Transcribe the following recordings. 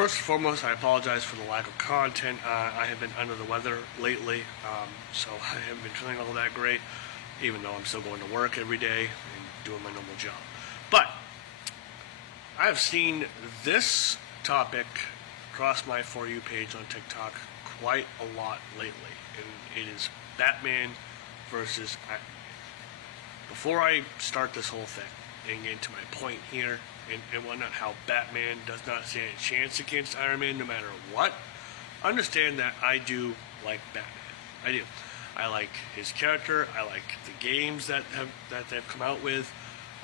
First and foremost, I apologize for the lack of content. I have been under the weather lately, so I haven't been feeling all that great, even though I'm still going to work every day and doing my normal job. But I have seen this topic cross my For You page on TikTok quite a lot lately, and it is Batman versus Iron Man. Before I start this whole thing and get into my point here and whatnot, how Batman does not stand a chance against Iron Man no matter what, understand that I do like Batman. I do. I like his character. I like the games that they've come out with.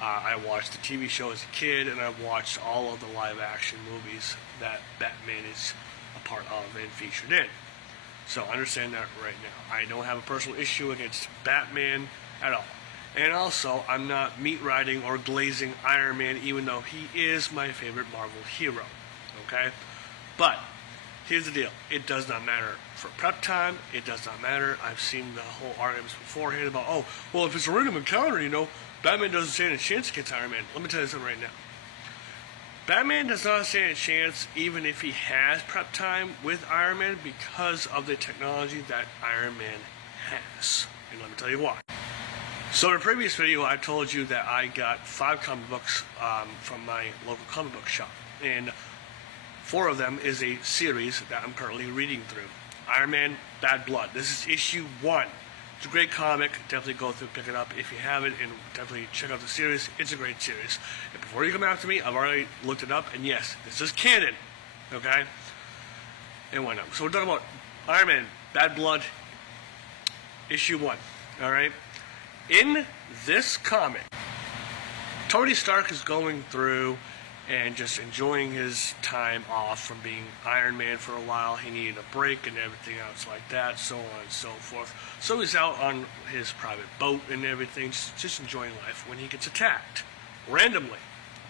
I watched the TV show as a kid, and I've watched all of the live-action movies that Batman is a part of and featured in. So understand that right now. I don't have a personal issue against Batman at all. And also, I'm not meat riding or glazing Iron Man, even though he is my favorite Marvel hero. Okay? But here's the deal. It does not matter for prep time. It does not matter. I've seen the whole arguments beforehand about, oh, well, if it's a random encounter, Batman doesn't stand a chance against Iron Man. Let me tell you something right now. Batman does not stand a chance even if he has prep time with Iron Man because of the technology that Iron Man has. And let me tell you why. So in a previous video, I told you that I got 5 comic books from my local comic book shop. And 4 of them is a series that I'm currently reading through. Iron Man, Bad Blood. This is issue 1. It's a great comic. Definitely go through, pick it up if you haven't, and definitely check out the series. It's a great series. And before you come after me, I've already looked it up, and yes, this is canon. Okay? And whatnot. So we're talking about Iron Man, Bad Blood, issue 1. Alright? In this comic, Tony Stark is going through and just enjoying his time off from being Iron Man for a while. He needed a break and everything else like that, so on and so forth. So he's out on his private boat and everything, just enjoying life when he gets attacked. Randomly.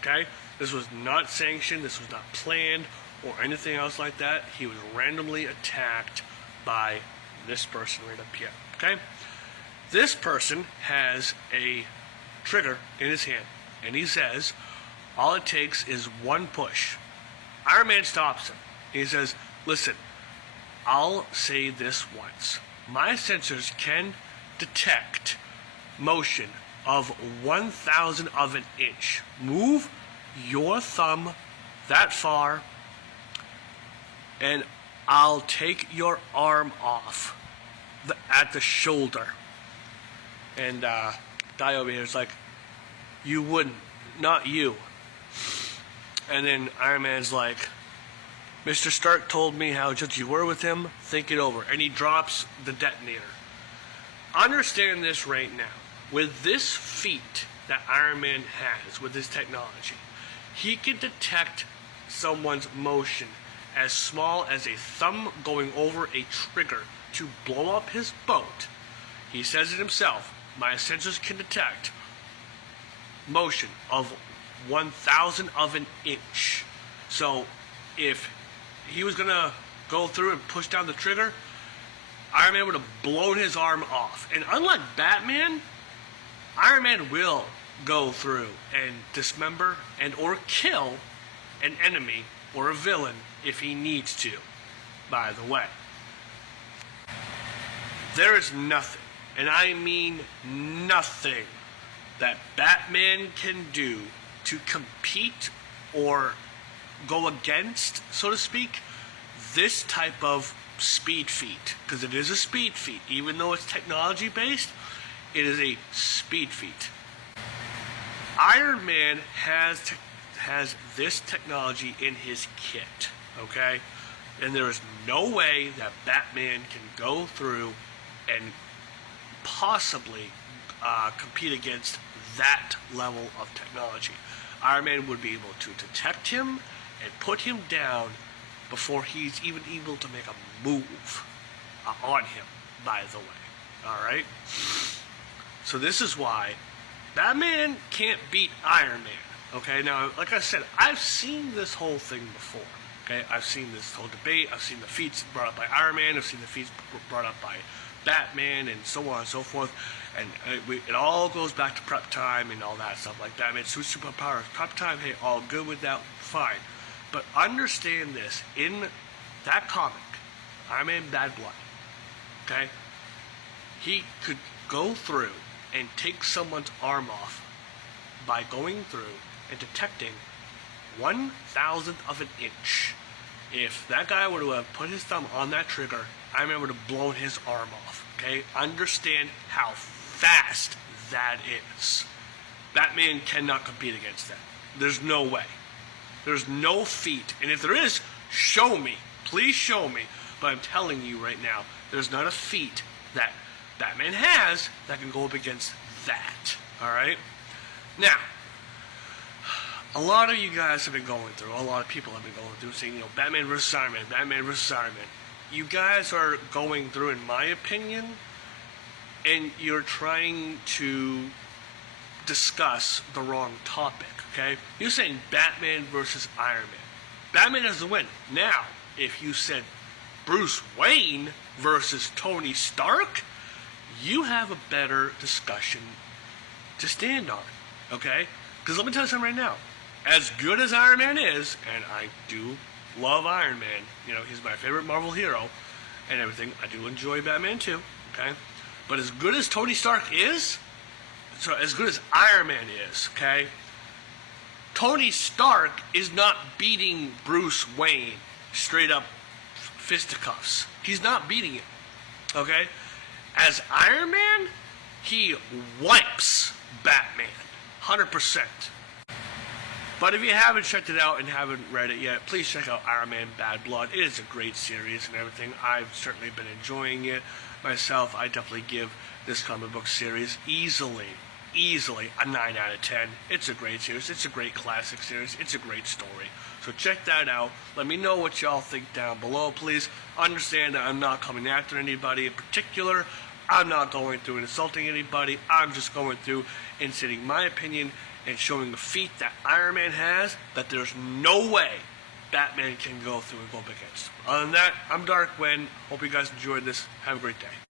Okay? This was not sanctioned, this was not planned, or anything else like that. He was randomly attacked by this person right up here. Okay? This person has a trigger in his hand, and he says, all it takes is one push. Iron Man stops him. He says, listen, I'll say this once. My sensors can detect motion of 1,000 of an inch. Move your thumb that far, and I'll take your arm off at the shoulder. And Guy over here is like, you wouldn't, not you. And then Iron Man's like, Mr. Stark told me how just you were with him, think it over. And he drops the detonator. Understand this right now. With this feat that Iron Man has, with this technology, he can detect someone's motion as small as a thumb going over a trigger to blow up his boat. He says it himself. My sensors can detect motion of 1,000 of an inch. So if he was going to go through and push down the trigger, Iron Man would have blown his arm off. And unlike Batman, Iron Man will go through and dismember and or kill an enemy or a villain if he needs to, by the way. There is nothing, and I mean nothing, that Batman can do to compete or go against, so to speak, this type of speed feat. Because it is a speed feat. Even though it's technology based, it is a speed feat. Iron Man has this technology in his kit, okay? And there is no way that Batman can go through and possibly compete against that level of technology. Iron Man would be able to detect him and put him down before he's even able to make a move on him, by the way. Alright? So this is why Batman can't beat Iron Man. Okay, now, like I said, I've seen this whole thing before. Okay, I've seen this whole debate. I've seen the feats brought up by Iron Man. I've seen the feats brought up by Batman and so on and so forth. And it all goes back to prep time and all that stuff. Like Batman's superpowers, prep time, hey, all good with that, fine. But understand this, in that comic, Iron Man Bad Blood, okay, he could go through and take someone's arm off by going through and detecting 1,000th of an inch. If that guy were to have put his thumb on that trigger, Iron Man would have blown his arm off. Okay? Understand how fast that is. Batman cannot compete against that. There's no way. There's no feat. And if there is, show me. Please show me. But I'm telling you right now, there's not a feat that Batman has that can go up against that. Alright? Now, a lot of you guys have been going through, a lot of people have been going through saying, Batman vs. Iron Man, Batman vs. Iron Man. You guys are going through, in my opinion, and you're trying to discuss the wrong topic, okay? You're saying Batman versus Iron Man. Batman has the win. Now, if you said Bruce Wayne versus Tony Stark, you have a better discussion to stand on, okay? Because let me tell you something right now. As good as Iron Man is, and I do love Iron Man, he's my favorite Marvel hero and everything. I do enjoy Batman too, okay? But as good as Tony Stark is, so as good as Iron Man is, okay? Tony Stark is not beating Bruce Wayne straight up fisticuffs. He's not beating him, okay? As Iron Man, he wipes Batman, 100%. But if you haven't checked it out and haven't read it yet, please check out Iron Man Bad Blood. It is a great series and everything. I've certainly been enjoying it myself. I definitely give this comic book series easily a 9 out of 10. It's a great series. It's a great classic series. It's a great story. So check that out. Let me know what y'all think down below, please. Understand that I'm not coming after anybody in particular. I'm not going through and insulting anybody. I'm just going through and stating my opinion and showing the feat that Iron Man has that there's no way Batman can go through and go up against. Other than that, I'm Dark Wen. Hope you guys enjoyed this. Have a great day.